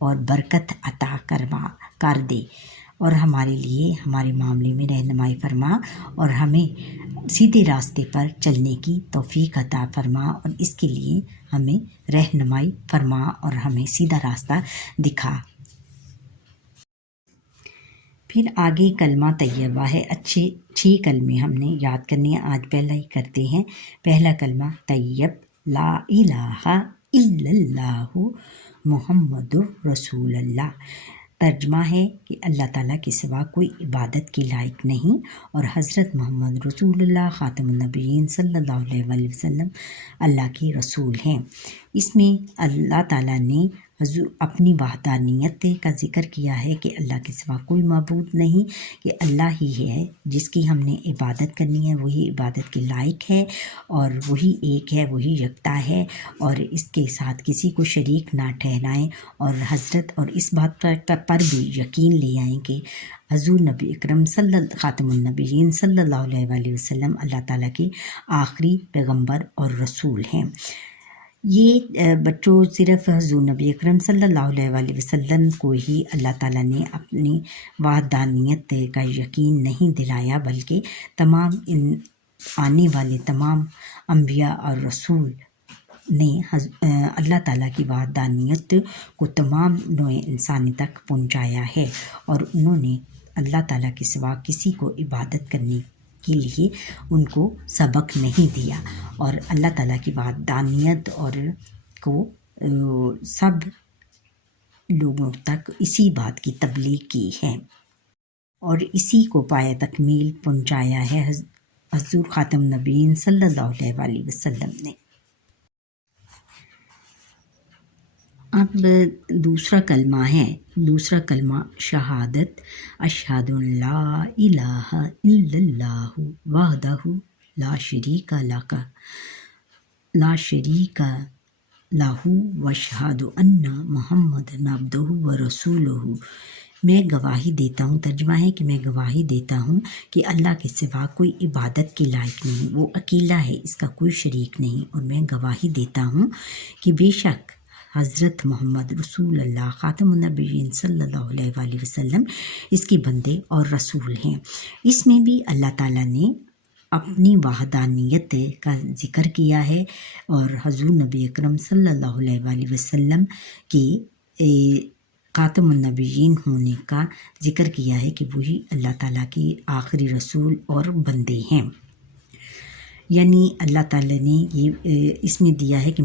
اور برکت عطا کر دے اور ہمارے لیے ہمارے معاملے میں رہنمائی فرما اور ہمیں سیدھے راستے پر چلنے کی توفیق عطا فرما اور اس کے لیے ہمیں رہنمائی فرما اور ہمیں سیدھا راستہ دکھا۔ پھر آگے کلمہ طیبہ ہے، اچھے 6 کلمے ہم نے یاد کرنے ہیں، آج پہلا ہی کرتے ہیں۔ پہلا کلمہ طیب، لا الہ الا اللہ محمد رسول اللہ۔ ترجمہ ہے کہ اللہ تعالیٰ کے سوا کوئی عبادت کے لائق نہیں اور حضرت محمد رسول اللہ خاتم النبیین صلی اللہ علیہ وسلم اللہ کے رسول ہیں۔ اس میں اللہ تعالیٰ نے اپنی وحدانیت کا ذکر کیا ہے کہ اللہ کے سوا کوئی معبود نہیں، کہ اللہ ہی ہے جس کی ہم نے عبادت کرنی ہے، وہی عبادت کے لائق ہے اور وہی ایک ہے، وہی یکتا ہے اور اس کے ساتھ کسی کو شریک نہ ٹھہرائیں اور حضرت اور اس بات پر بھی یقین لے آئیں کہ حضور نبی اکرم خاتم النبیین صلی اللہ علیہ وسلم اللہ تعالیٰ کے آخری پیغمبر اور رسول ہیں۔ یہ بچوں صرف حضور نبی اکرم صلی اللہ علیہ وسلم کو ہی اللہ تعالیٰ نے اپنی وحدانیت کا یقین نہیں دلایا، بلکہ تمام آنے والے تمام انبیاء اور رسول نے اللہ تعالیٰ کی وحدانیت کو تمام نوع انسانی تک پہنچایا ہے اور انہوں نے اللہ تعالیٰ کے سوا کسی کو عبادت کرنے کے لیے ان کو سبق نہیں دیا اور اللہ تعالیٰ کی وحدانیت اور کو سب لوگوں تک اسی بات کی تبلیغ کی ہے اور اسی کو پایہ تکمیل پہنچایا ہے حضور خاتم نبیین صلی اللہ علیہ وسلم نے۔ اب دوسرا کلمہ ہے، دوسرا کلمہ شہادت، اشہد ان لا الہ الا اللہ وحدہ لا شریک لہ واشہد ان محمدًا عبدہ ورسولہ۔ میں گواہی دیتا ہوں، ترجمہ ہے کہ میں گواہی دیتا ہوں کہ اللہ کے سوا کوئی عبادت کے لائق نہیں، وہ اکیلا ہے، اس کا کوئی شریک نہیں، اور میں گواہی دیتا ہوں کہ بے شک حضرت محمد رسول اللہ خاتم النبیین صلی اللہ علیہ وسلم اس کے بندے اور رسول ہیں۔ اس میں بھی اللہ تعالیٰ نے اپنی وحدانیت کا ذکر کیا ہے اور حضور نبی اکرم صلی اللہ علیہ وسلم کے خاتم النبیین ہونے کا ذکر کیا ہے کہ وہی اللہ تعالیٰ کے آخری رسول اور بندے ہیں۔ یعنی اللہ تعالیٰ نے یہ اس میں دیا ہے کہ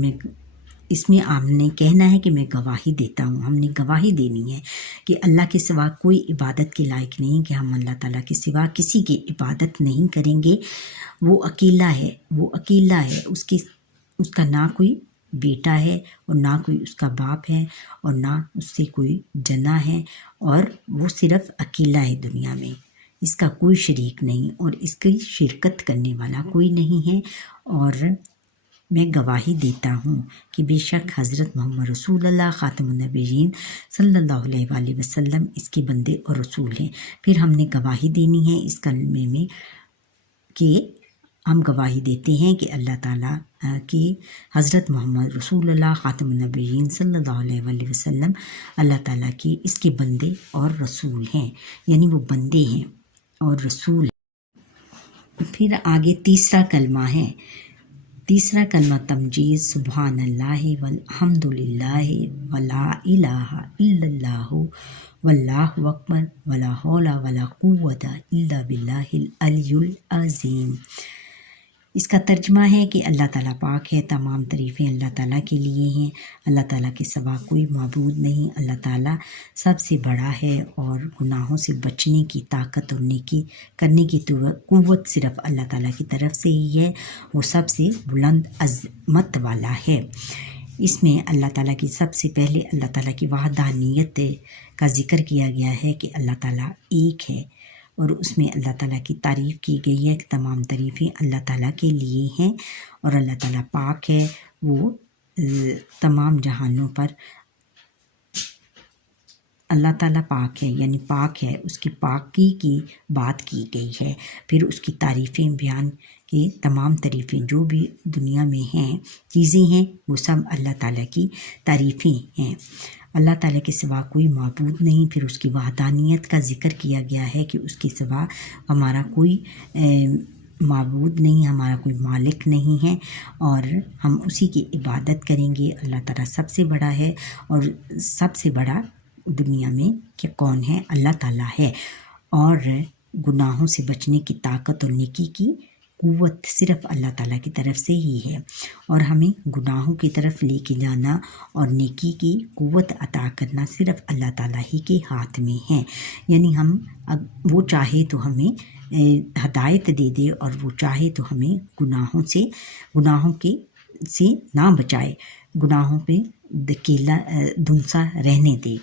اس میں ہم نے کہنا ہے کہ میں گواہی دیتا ہوں، ہم نے گواہی دینی ہے کہ اللہ کے سوا کوئی عبادت کے لائق نہیں، کہ ہم اللہ تعالیٰ کے سوا کسی کی عبادت نہیں کریں گے۔ وہ اکیلا ہے، وہ اکیلا ہے، اس کا نہ کوئی بیٹا ہے اور نہ کوئی اس کا باپ ہے اور نہ اس سے کوئی جنا ہے اور وہ صرف اکیلا ہے دنیا میں، اس کا کوئی شریک نہیں اور اس کی شرکت کرنے والا کوئی نہیں ہے۔ اور میں گواہی دیتا ہوں کہ بے شک حضرت محمد رسول اللہ خاتم النبیین صلی اللہ علیہ وسلم اس کے بندے اور رسول ہیں۔ پھر ہم نے گواہی دینی ہے اس کلمے میں کہ ہم گواہی دیتے ہیں کہ اللہ تعالیٰ کی حضرت محمد رسول اللہ خاتم النبیین صلی اللہ علیہ وسلم اللہ تعالیٰ کی اس کے بندے اور رسول ہیں، یعنی وہ بندے ہیں اور رسول ہیں۔ پھر آگے تیسرا کلمہ ہے، تیسرا کلمہ تمجید، سبحان اللہ والحمد للہ ولا الہ الا اللہ واللہ اکبر ولا حول ولا قوت الا باللہ العلی العظیم۔ اس کا ترجمہ ہے کہ اللہ تعالیٰ پاک ہے، تمام تعریفیں اللہ تعالیٰ کے لیے ہیں، اللہ تعالیٰ کے سوا کوئی معبود نہیں، اللہ تعالیٰ سب سے بڑا ہے اور گناہوں سے بچنے کی طاقت اور نیکی کرنے کی قوت صرف اللہ تعالیٰ کی طرف سے ہی ہے، وہ سب سے بلند عظمت والا ہے۔ اس میں اللہ تعالیٰ کی سب سے پہلے اللہ تعالیٰ کی وحدانیت کا ذکر کیا گیا ہے کہ اللہ تعالیٰ ایک ہے اور اس میں اللہ تعالیٰ کی تعریف کی گئی ہے کہ تمام تعریفیں اللہ تعالیٰ کے لیے ہیں اور اللہ تعالیٰ پاک ہے، وہ تمام جہانوں پر اللہ تعالیٰ پاک ہے، یعنی پاک ہے، اس کی پاکی کی بات کی گئی ہے۔ پھر اس کی تعریفیں بیان کی، تمام تعریفیں جو بھی دنیا میں ہیں چیزیں ہیں وہ سب اللہ تعالیٰ کی تعریفیں ہیں۔ اللہ تعالیٰ کے سوا کوئی معبود نہیں، پھر اس کی وحدانیت کا ذکر کیا گیا ہے کہ اس کے سوا ہمارا کوئی معبود نہیں، ہمارا کوئی مالک نہیں ہے، اور ہم اسی کی عبادت کریں گے۔ اللہ تعالیٰ سب سے بڑا ہے، اور سب سے بڑا دنیا میں کہ کون ہے؟ اللہ تعالیٰ ہے۔ اور گناہوں سے بچنے کی طاقت اور نیکی کی قوت صرف اللہ تعالیٰ کی طرف سے ہی ہے، اور ہمیں گناہوں کی طرف لے کے جانا اور نیکی کی قوت عطا کرنا صرف اللہ تعالیٰ ہی کے ہاتھ میں ہے۔ یعنی وہ چاہے تو ہمیں ہدایت دے دے، اور وہ چاہے تو ہمیں گناہوں سے نہ بچائے، گناہوں پہ دھنسا رہنے دے۔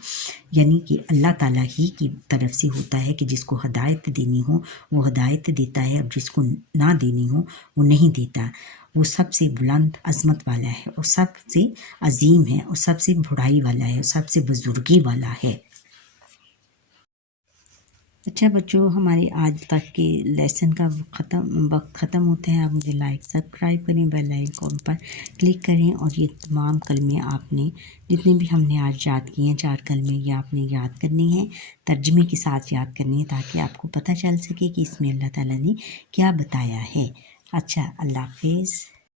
یعنی کہ اللہ تعالیٰ ہی کی طرف سے ہوتا ہے کہ جس کو ہدایت دینی ہو وہ ہدایت دیتا ہے، اور جس کو نہ دینی ہو وہ نہیں دیتا۔ وہ سب سے بلند عظمت والا ہے، اور سب سے عظیم ہے، اور سب سے بڑائی والا ہے، اور سب سے بزرگی والا ہے۔ اچھا بچوں، ہمارے آج تک کے لیسن کا وقت ختم ہوتا ہے۔ آپ مجھے لائک سبسکرائب کریں، بیل آئیکن پر کلک کریں، اور یہ تمام کلمے آپ نے جتنے بھی ہم نے آج یاد کیے ہیں 4 کلمے، یہ آپ نے یاد کرنے ہیں، ترجمے کے ساتھ یاد کرنے ہیں، تاکہ آپ کو پتہ چل سکے کہ اس میں اللہ تعالیٰ نے کیا بتایا ہے۔ اچھا، اللہ حافظ۔